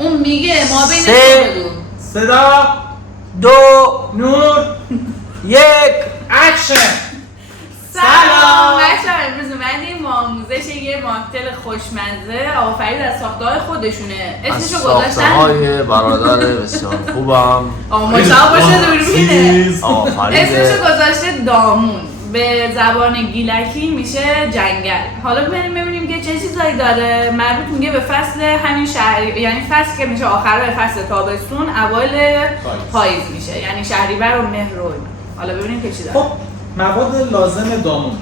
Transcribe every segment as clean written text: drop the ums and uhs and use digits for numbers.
اون میگه ما بین صدا 2 نور 1 اکشن. سلام بچه‌ها، امروز اومدیم با آموزش یه ماکتل خوشمزه آفرید از ساخته‌های خودشونه. اسمشو گذاشتن ساخته‌های برادر بسیار خوبم مشابه باشه دوربینه. آفرید اسمشو گذاشته دامون، به زبان گیلکی میشه جنگل. حالا بریم ببینیم که چه چیزایی داره. مربوط میگه به فصل همین شهری، یعنی فصل که میشه آخر فصل تابستون اوایل پاییز میشه، یعنی شهریور و مهر و اینا. حالا ببینیم که چی داره. خب مواد لازم دامون،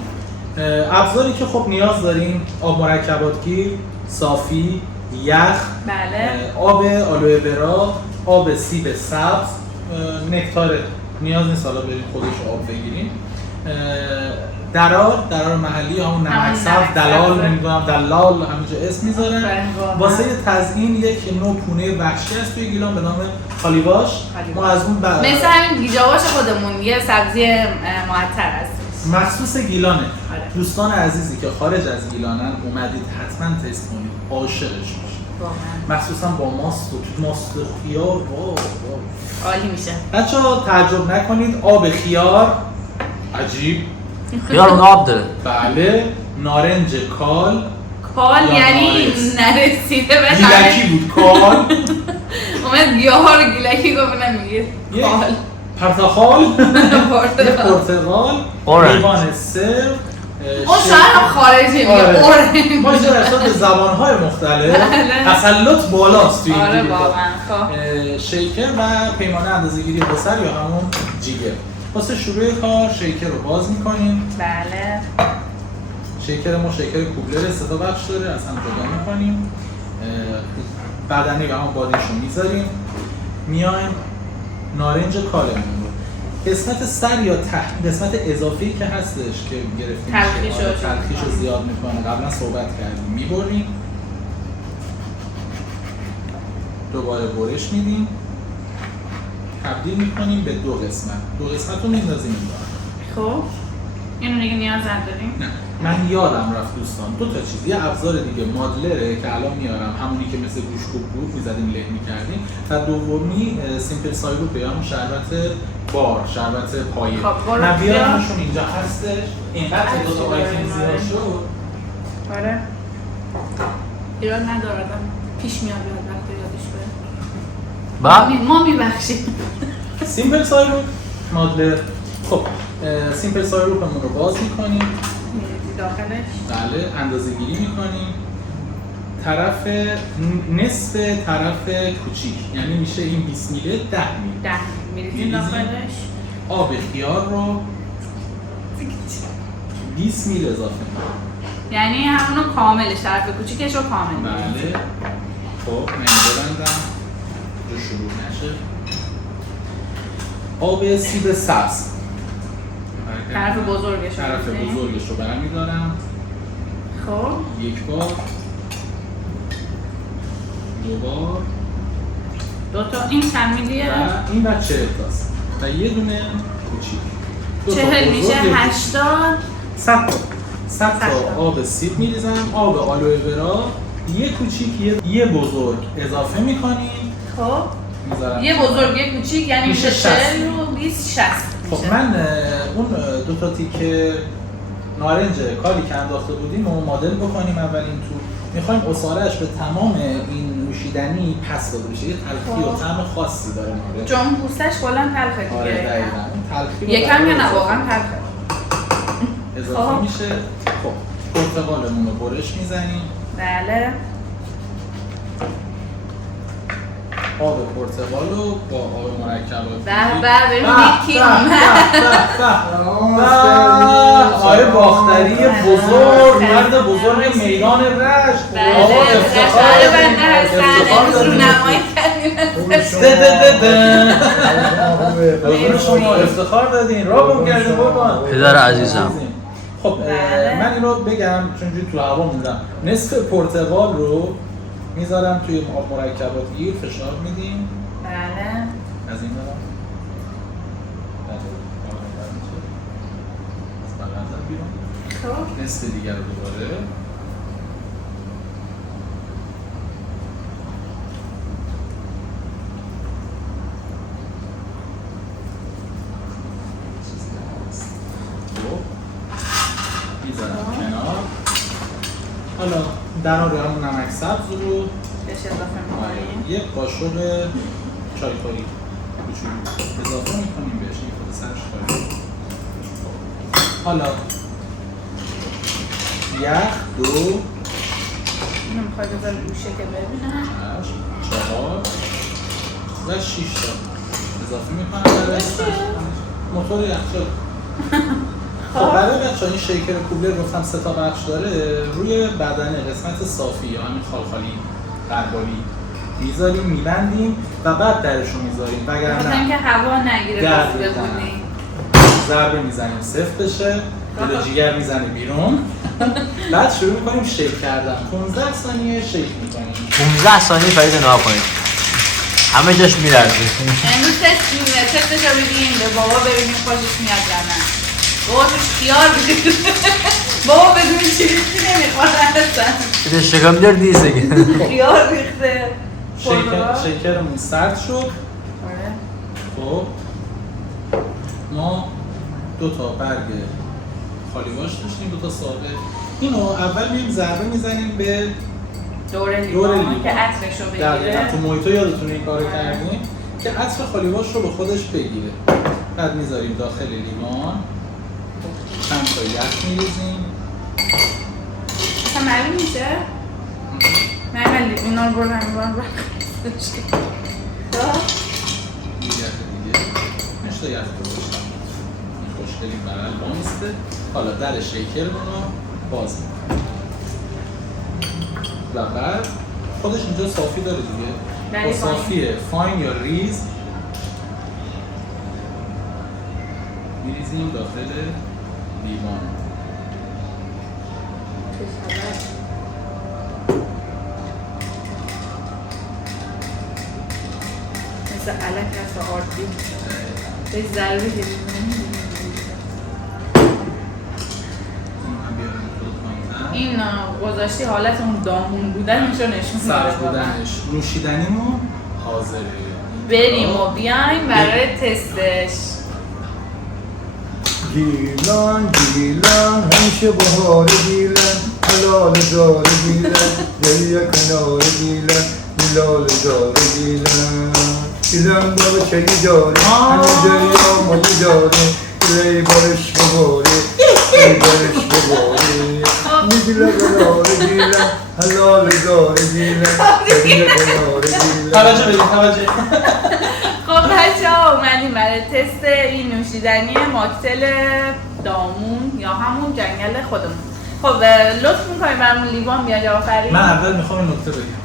ابزاری که خب نیاز داریم: آب مرکباتگیر، صافی، یخ، بله، آب آلوئه ورا، آب سیب سبز، نکتار نیاز نیست حالا بریم خودش آب بگیریم، درار محلی، همون نمک سبز، دلال، نمیدونم دلال، همینجا اسم میذارن. واسه تزیین یک نوع پونه وحشی هست توی گیلان به نام خالیواش. ما از اون مثل همین گیجاواش خودمون یه سبزی معطر هست، مخصوص گیلانه. آره. دوستان عزیزی که خارج از گیلانن اومدید حتما تست کنید، عاشقش میشید. مخصوصا با ماست خیار، واو عالی میشه. بچه‌ها تعجب نکنید، آب خیار عجیب، خیار اون آب داره. بله، نارنج کال یعنی نرسیده به گیلکی بود کال اومد گیاها رو گیلکی گفت نمیگه کال. پرتقال لیوان سرو. اون شاید هم خارجی میگه قره. ما اینجا رفتار به زبان‌های مختلف تسلط بالاست توی این آره گیری. واقعا. شیکر و پیمانه اندازه‌گیری بسر یا همون جیگر. واسه شروع کار شیکر رو باز می‌کنیم. بله. شیکر ما شیکر کوبلر 3 تا بخش داره، اصلا جدا می‌کنیم. بدنه و همون بادیش رو می‌ذاریم. میایم نارنج کالمون رو قسمت سر یا ته، قسمت اضافی که هستش که گرفتیم تلخیش رو زیاد میکنه، قبلا صحبت کردیم، میبریم، دوباره برش میدیم، تبدیل میکنیم به 2 قسمت رو میندازیم این دار. خب اینو دیگه نیاز نداریم؟ نه، من یادم رفت دوستان 2 تا چیز، یه ابزار دیگه مادلره که الان میارم، همونی که مثل گوشتکوب بود میزدیم له میکردیم، و دومی سیمپل سایروپ یا همون شربت بار، شربت پایه. خب من بیارمشون اینجا هستش. اینقدر تعداد آیتم زیاد شد. آره ایراد نداردم، پیش میاد وقتی یادش بره. ما میبخشیم. سیمپل سایروپ مادلر. خب سیمپل سایروپمون رو باز میکنیم، داخلش بله، اندازه گیری میکنیم، نصف طرف کوچیک، یعنی میشه این 20 میله 10 میریزیم داخلش. آب خیار رو 20 میل اضافه میکنیم، یعنی همونو کاملش، طرف کوچیکش رو کامل. بله. خب نمی‌بندم جو شروع نشه. آب سیب سبز طرف بزرگش رو برمی‌دارم. خب 1 بار، 2 بار، 2 تا. این چند میلیه؟ و این و 40 تاست و یه دونه کوچیک. 40 میشه 80. 100 تا آب سیب میریزم، آب آلوئه ورا، یه کوچیک یه بزرگ اضافه میکنیم. خب یه بزرگ یه کوچیک یعنی میشه 40 و 20 60. خب من اون 2 تا تیکه نارنج کالی که انداخته بودیم رو مدل بکنیم اولین تو. میخوایم عصاره‌اش به تمام این نوشیدنی پس داده بشه، یه تلخی و طعم خاصی داره نارنج. چون پوستش کلاً تلخه دیگه. آره دقیقاً. تلخی یکم یا نه واقعاً تلخه. اضافه میشه. خب پرتقالمون رو برش میزنیم. بله. آب پرتقال رو با آب مرکبات. ببینید کی آقای باختری بزرگ، مرد بزرگ میدان رشت. آقا افتخار بنده هستن، رونمایی کردین. شما افتخار دادین، را گم کردین بابا. پدر عزیزم. خب من این رو بگم چون تو هوا موندم. نصف پرتقال رو میذارم توی آب مرکبات گیر، فشار میدیم. بله. از این برم نصف دیگر رو دوباره حالا در روی همون نمک سبز رو بهش اضافه میکنیم. یک قاشق چایخوری کوچولو اضافه میکنیم بهش، این خود سرش کنیم. حالا یک، دو، اینو میخوای بذاری روشه که ببینم. 8، 4 و 6 تا اضافه میکنم برای موتور یخچال. خب برای بچه این شیکر کوبلر گفتم 3 تا بخش داره. روی بدنه قسمت صافی یا همین خالخالی قربالی میذاریم، میبندیم و بعد درشو میذاریم، وگرنه که هوا نگیره درد بسیده بزنه. بودیم. ضربه میزنیم صفر بشه، دل جیگر میزنه بیرون. بعد شروع میکنیم شیک کردن. 15 ثانیه شیک میکنیم. 15 ثانیه فرید نگاه کنید. همه جاش میلرزه. امروز تستش رو بدیم به بابا ببینیم خوشش میاد یا نه. بابا توش خیار بگیر. بابا بدون چیزی نمیخوره اصلا. بده شکم در دیست دیگه. خیار ریخته. شیکرمون سرد شد. خب ما 2 تا برگ خالیواش داشتیم، 2 تا سابه. اینو اول مییم ضربه میزنیم به دور لیوان که عطرش رو بگیره. تو محیطو یادتونه این کارو کردیم که عطر خالیواش رو به خودش بگیره. بعد میذاریم داخل لیوان، چند تا یخ میریزیم. اصلا معلوم میشه؟ من اینا رو برو همین رو دیگه مثل یخ گذاشتم. این خوشگلی برای بایسته. حالا در شیکرمون رو باز میکنیم و بعد خودش اینجا صافی داره دیگه. با صافی فاین یا ریز میریزیم داخل لیوان. مثل علک هست و آردی بهش ضربه کشیدیم. این گذاشتی حالت اون دامون بودنش رو نشون سبز بودنش. نوشیدنیمون حاضره. بریم و بیایم برای تستش. گیلان گیلان همیشه بهار گیلان، حلال دار گیلان، دریا کنار گیلان، ملال دار گیلان. گیلان بابا چلی داره، همه دریا مالی داره، ای بارش بباره، ای بارش بباره. میگیلان کنار گیلان، حلال دار گیلان، دریا کنار گیلان. توجه بدید، توجه. خب بچه‌ها اومدیم برای تست این نوشیدنی ماکتل دامون یا همون جنگل خودمون. خب لطف می‌کنی برامون لیوان بیاد آخری؟ من اول میخوام این نکته بگم.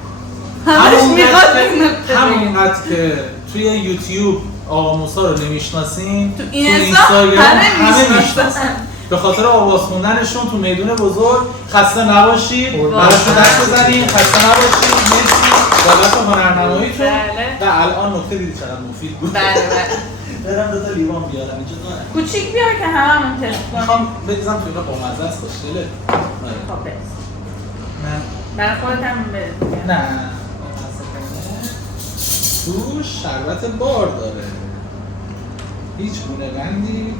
همونقدر که توی یوتیوب آقا موسی رو نمیشناسین، تو اینستاگرام همه میشناسن. به خاطر آواز خوندنشون تو میدون بزرگ. خسته نباشید. براشون دست بزنید. خسته نباشید. مرسی بابت هنرنماییتون. و الان نکته دیدی چقدر مفید بود. بله بله. برم 2 تا لیوان بیارم اینجا. کوچیک بیار که هممون تست کنیم. میخوام بریزم توی با مزه است خوشگله. خب بس. من برای خودت هم بده. نه. تو شربت بار داره. هیچ گونه قندی.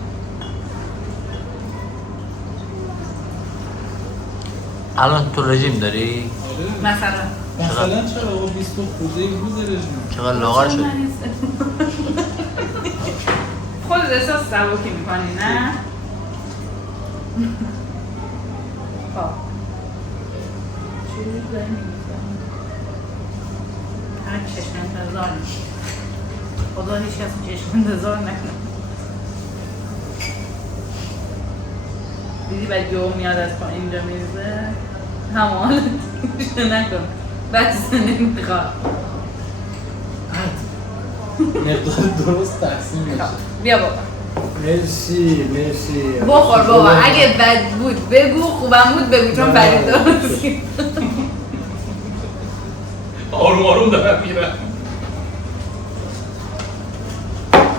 الان تو رژیم داری؟ آره. مثلا چرا او 20 خورده روز رژیم؟ چقدر لاغر شدی؟ خودت احساس سبکی میکنی نه؟ خب چیزی داری میگذارم هر چشم انتظار میشه. خدا هیچ کسی چشم انتظار نکنه. دیدی بعد جو میاد از پایین اینجا میرزه همه حالت نکن بچه نمیخواد. مقدار درست تقسیم میشه. بیا بابا مرسی مرسی. بخور بابا. اگه بد بود بگو، خوبم بود بگو، چون فرید درست آروم آروم دارم میرم.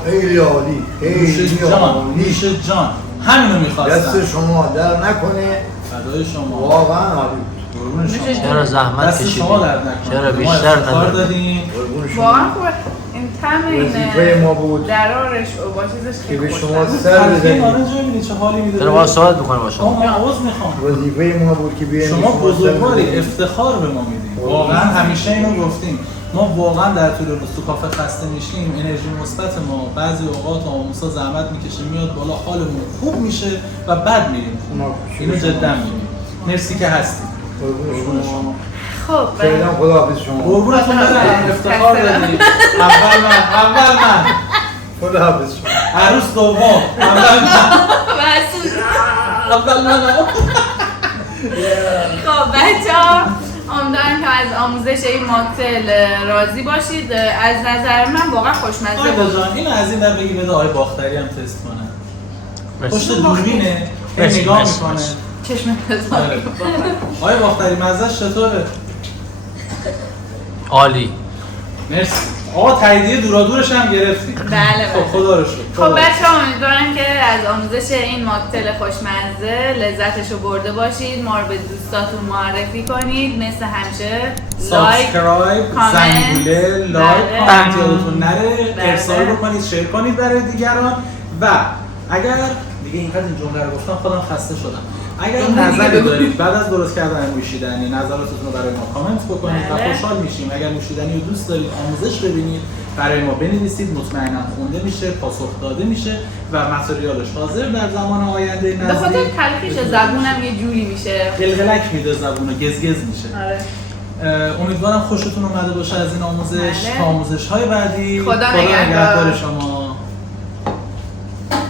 خیلی عالی، خیلی عالی. نوش جان همینو میخواستم. دست شما در نکنه، فدای شما. واقعا عالی. قربون شما. چرا زحمت دست کشیدی؟ شما درد نکنه. چرا ما بیشتر افتخار نداری؟ دادیم. قربون شما. واقعا خوبه. این تمرین وظیفه ما بود درارش و با چیزش که خیلی به خوش شما بود. سر تلخی بزنیم. نارنج رو می‌بینی چه حالی میده؟ داره باید صحبت بکنه با شما. من عوض میخوام. وظیفه ما بود که بیایم شما به سر بزرگواری بزنیم. افتخار به ما میدیم. واقعا همیشه اینو گفتیم. ما واقعا در طول روز تو کافه خسته میشیم، انرژی مثبت ما بعضی اوقات آموزا زحمت میکشه میاد بالا، حالمون خوب میشه و بعد میریم. اینو جدا میگیم. مرسی که هستید. قربون شما. خب فعلا خداحافظ شما. قربونتون برم، افتخار دادید. اول من خداحافظ شما. عروس دوم اول من مسعود. اول من خب بچه‌ها امیدوارم که از آموزش این ماکتیل راضی باشید. از نظر من واقعا خوشمزه آیدا بود. جان اینو از این در بگی بده آقای باختری هم تست کنه. پشت دوربینه مرسی، نگاه مرسی، میکنه. مرسی. چشم بزاری. آقای باختری مزهش چطوره؟ عالی. مرسی. آقا تاییدیه دورادورش هم گرفتیم. بله خب خدا رو شکر. خب بچه‌ها امیدوارم که از آموزش این ماکتیل خوشمزه لذتش رو برده باشید. ما رو به دوستاتون معرفی کنید. مثل همیشه لایک، سابسکرایب، کامنت، زنگوله، لایک، بله. کامنت یادتون نره، بله. ارسال بکنید، شیر کنید برای دیگران و اگر دیگه اینقدر این جمله رو گفتم خودم خسته شدم. اگر نظری دارید بعد از درست کردن نوشیدنی نظراتتون رو برای ما کامنت بکنید و بله. خوشحال میشیم. اگر نوشیدنی رو دوست دارید آموزش ببینید برای ما بنویسید، مطمئنا خونده میشه، پاسخ داده میشه و متریالش حاضر در زمان آینده به خاطر نزدیک. تلخیش زبونم یه جوری میشه. قلقلک میده زبونو، گزگز میشه. آره. امیدوارم خوشتون اومده باشه از این آموزش. بله. تا آموزش های بعدی. خدا نگهدار. شما.